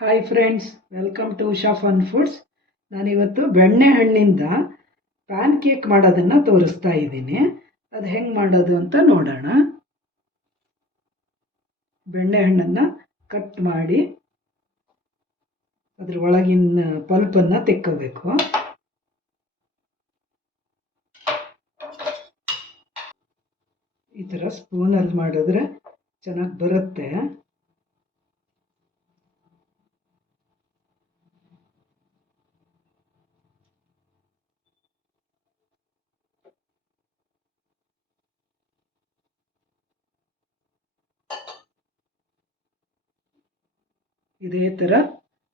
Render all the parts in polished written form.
Hi friends, welcome to Usha Fun Foods. ನಾನಿವತ್ತು ಬೆಣ್ಣೆಹಣ್ಣಿಂದ PAN cake ಮಾಡೋದನ್ನು ತೋರಿಸ್ತಾ ಇದ್ದೀನಿ. ಅದು ಹೆಂಗೆ ಮಾಡೋದು ಅಂತ ನೋಡೋಣ. ಬೆಣ್ಣೆಹಣ್ಣನ್ನು ಕಟ್ ಮಾಡಿ ಅದ್ರ ಒಳಗಿನ ಪಲ್ಪನ್ನು ತೆಕ್ಕೋಬೇಕು. ಈ ಥರ ಸ್ಪೂನಲ್ಲಿ ಮಾಡಿದ್ರೆ ಚೆನ್ನಾಗಿ ಬರುತ್ತೆ. ಇದೇ ಥರ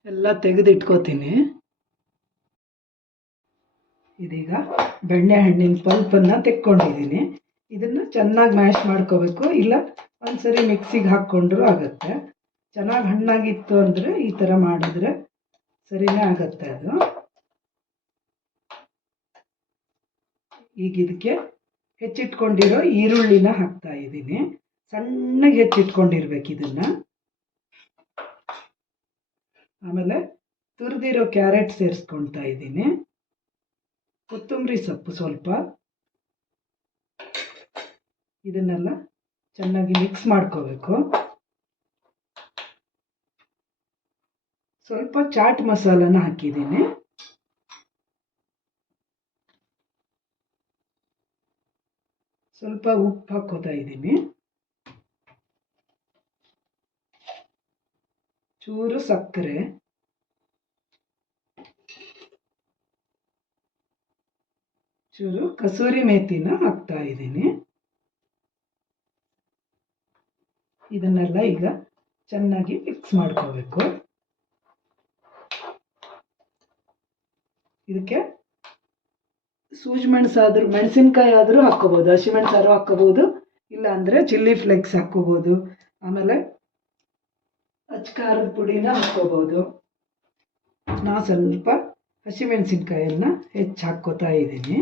ಎಲ್ಲ ತೆಗೆದಿಟ್ಕೋತೀನಿ. ಇದೀಗ ಬೆಣ್ಣೆಹಣ್ಣಿನ ಪಲ್ಪನ್ನು ತೆಕ್ಕೊಂಡಿದ್ದೀನಿ. ಇದನ್ನು ಚೆನ್ನಾಗಿ ಮ್ಯಾಶ್ ಮಾಡ್ಕೋಬೇಕು, ಇಲ್ಲ ಒಂದ್ಸರಿ ಮಿಕ್ಸಿಗೆ ಹಾಕ್ಕೊಂಡ್ರೂ ಆಗುತ್ತೆ. ಚೆನ್ನಾಗಿ ಹಣ್ಣಾಗಿತ್ತು ಅಂದರೆ ಈ ಥರ ಮಾಡಿದ್ರೆ ಸರಿನೇ ಆಗುತ್ತೆ ಅದು. ಈಗ ಇದಕ್ಕೆ ಹೆಚ್ಚಿಟ್ಕೊಂಡಿರೋ ಈರುಳ್ಳಿನ ಹಾಕ್ತಾ ಇದ್ದೀನಿ. ಸಣ್ಣಗೆ ಹೆಚ್ಚಿಟ್ಕೊಂಡಿರ್ಬೇಕು ಇದನ್ನು. ಆಮೇಲೆ ತುರಿದಿರೋ ಕ್ಯಾರೆಟ್ ಸೇರಿಸ್ಕೊಳ್ತಾ ಇದ್ದೀನಿ. ಕೊತ್ತಂಬರಿ ಸೊಪ್ಪು ಸ್ವಲ್ಪ. ಇದನ್ನೆಲ್ಲ ಚೆನ್ನಾಗಿ ಮಿಕ್ಸ್ ಮಾಡ್ಕೋಬೇಕು. ಸ್ವಲ್ಪ ಚಾಟ್ ಮಸಾಲನ ಹಾಕಿದ್ದೀನಿ. ಸ್ವಲ್ಪ ಉಪ್ಪು ಹಾಕೋತಾ ಇದ್ದೀನಿ. ಚೂರು ಸಕ್ಕರೆ, ಚೂರು ಕಸೂರಿ ಮೇಥಿನ ಹಾಕ್ತಾ ಇದ್ದೀನಿ. ಇದನ್ನೆಲ್ಲ ಈಗ ಚೆನ್ನಾಗಿ ಮಿಕ್ಸ್ ಮಾಡ್ಕೋಬೇಕು. ಇದಕ್ಕೆ ಸೂಜಿ ಮೆಣಸಾದ್ರೂ, ಮೆಣಸಿನ್ಕಾಯಿ ಆದರೂ ಹಾಕ್ಕೋಬೋದು, ಹಸಿಮೆಣಸಾದ್ರೂ ಹಾಕ್ಕೋಬೋದು, ಇಲ್ಲ ಅಂದರೆ ಚಿಲ್ಲಿ ಫ್ಲೇಕ್ಸ್ ಹಾಕ್ಕೋಬೋದು. ಆಮೇಲೆ ಅಚ್ಕಾರದ ಪುಡಿನ ಹಾಕ್ಕೋಬೋದು. ನಾ ಸ್ವಲ್ಪ ಹಸಿಮೆಣಸಿನ್ಕಾಯನ್ನು ಹೆಚ್ಚು ಹಾಕ್ಕೋತಾ ಇದ್ದೀನಿ.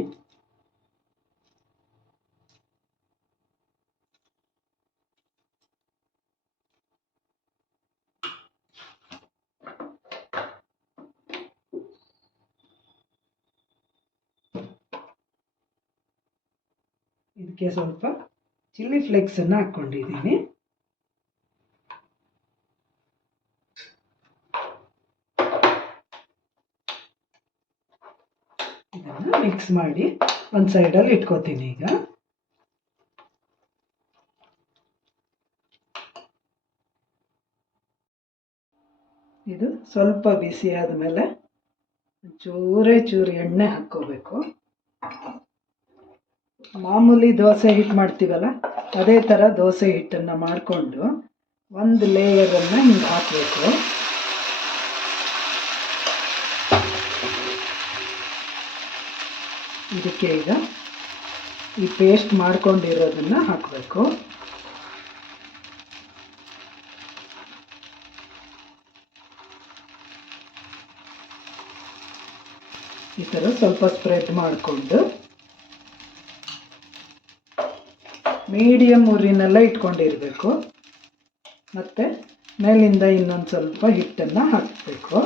ಇದಕ್ಕೆ ಸ್ವಲ್ಪ ಚಿಲ್ಲಿ ಫ್ಲೇಕ್ಸನ್ನು ಹಾಕ್ಕೊಂಡಿದ್ದೀನಿ. ಇದನ್ನು ಮಿಕ್ಸ್ ಮಾಡಿ ಒಂದು ಸೈಡಲ್ಲಿ ಇಟ್ಕೋತೀನಿ. ಈಗ ಇದು ಸ್ವಲ್ಪ ಬಿಸಿ ಆದಮೇಲೆ ಚೂರು ಎಣ್ಣೆ ಹಾಕ್ಕೋಬೇಕು. ಮಾಮೂಲಿ ದೋಸೆ ಹಿಟ್ಟು ಮಾಡ್ತೀವಲ್ಲ, ಅದೇ ಥರ ದೋಸೆ ಹಿಟ್ಟನ್ನು ಮಾಡಿಕೊಂಡು ಒಂದು ಲೇಯರನ್ನು ಹಿಂಗೆ ಹಾಕಬೇಕು. ಇದಕ್ಕೆ ಈಗ ಈ ಪೇಸ್ಟ್ ಮಾಡ್ಕೊಂಡಿರೋದನ್ನು ಹಾಕಬೇಕು. ಈ ಥರ ಸ್ವಲ್ಪ ಸ್ಪ್ರೆಡ್ ಮಾಡಿಕೊಂಡು ಮೀಡಿಯಮ್ ಉರಿನೆಲ್ಲ ಇಟ್ಕೊಂಡಿರಬೇಕು. ಮತ್ತು ಮೇಲಿಂದ ಇನ್ನೊಂದು ಸ್ವಲ್ಪ ಹಿಟ್ಟನ್ನು ಹಾಕಬೇಕು.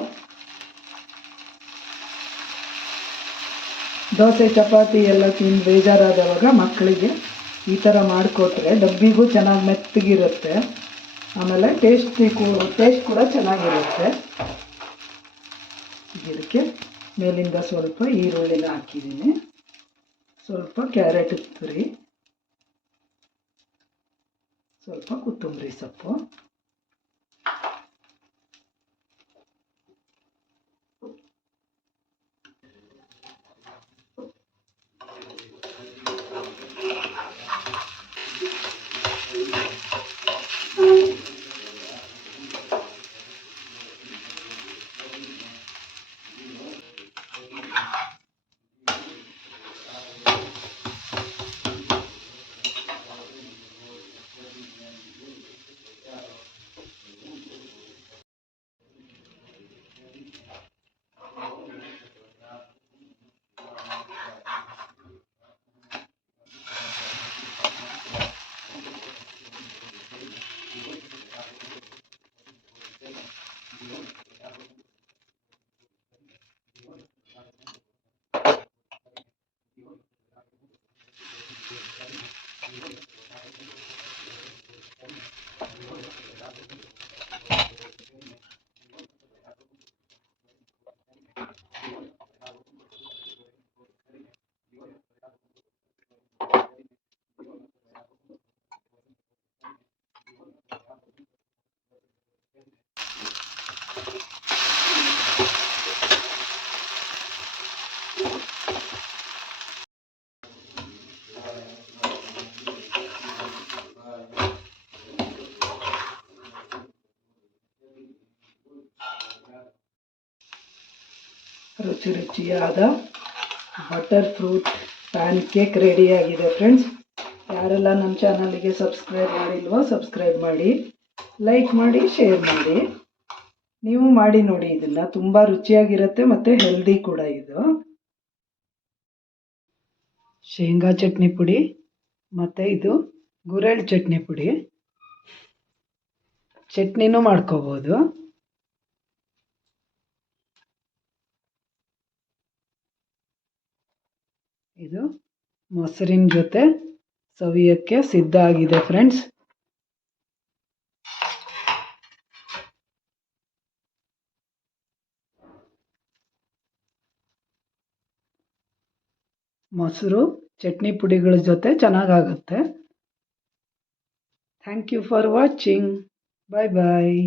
ದೋಸೆ ಚಪಾತಿ ಎಲ್ಲ ತಿಂದು ಬೇಜಾರಾದವಾಗ ಮಕ್ಕಳಿಗೆ ಈ ಥರ ಮಾಡಿಕೊಟ್ರೆ ಡಬ್ಬಿಗೂ ಚೆನ್ನಾಗಿ ಮೆತ್ತಗಿರುತ್ತೆ. ಆಮೇಲೆ ಟೇಸ್ಟ್ ಕೂಡ ಚೆನ್ನಾಗಿರುತ್ತೆ. ಇದಕ್ಕೆ ಮೇಲಿಂದ ಸ್ವಲ್ಪ ಈರುಳ್ಳಿನ ಹಾಕಿದ್ದೀನಿ, ಸ್ವಲ್ಪ ಕ್ಯಾರೆಟ್ ತುರಿ, ಸ್ವಲ್ಪ ಕೊತ್ತಂಬರಿ ಸೊಪ್ಪು, ರುಚಿ ರುಚಿಯಾದ ಬಟರ್ ಫ್ರೂಟ್ ಪ್ಯಾನ್ ಕೇಕ್ ರೆಡಿಯಾಗಿದೆ ಫ್ರೆಂಡ್ಸ್. ಯಾರೆಲ್ಲ ನಮ್ಮ ಚಾನಲಿಗೆ ಸಬ್ಸ್ಕ್ರೈಬ್ ಮಾಡಿಲ್ವೋ ಸಬ್ಸ್ಕ್ರೈಬ್ ಮಾಡಿ, ಲೈಕ್ ಮಾಡಿ, ಶೇರ್ ಮಾಡಿ. ನೀವು ಮಾಡಿ ನೋಡಿ, ಇದನ್ನು ತುಂಬ ರುಚಿಯಾಗಿರುತ್ತೆ ಮತ್ತು ಹೆಲ್ದಿ ಕೂಡ. ಇದು ಶೇಂಗಾ ಚಟ್ನಿ ಪುಡಿ ಮತ್ತು ಇದು ಗುರೆಳ್ಳು ಚಟ್ನಿ ಪುಡಿ. ಚಟ್ನಿನೂ ಮಾಡ್ಕೋಬೋದು. ಇದು ಮೊಸರಿನ ಜೊತೆ ಸವಿಯೋಕ್ಕೆ ಸಿದ್ಧ ಆಗಿದೆ ಫ್ರೆಂಡ್ಸ್. ಮೊಸರು ಚಟ್ನಿ ಪುಡಿಗಳ ಜೊತೆ ಚೆನ್ನಾಗಾಗುತ್ತೆ. Thank you for watching. Bye bye.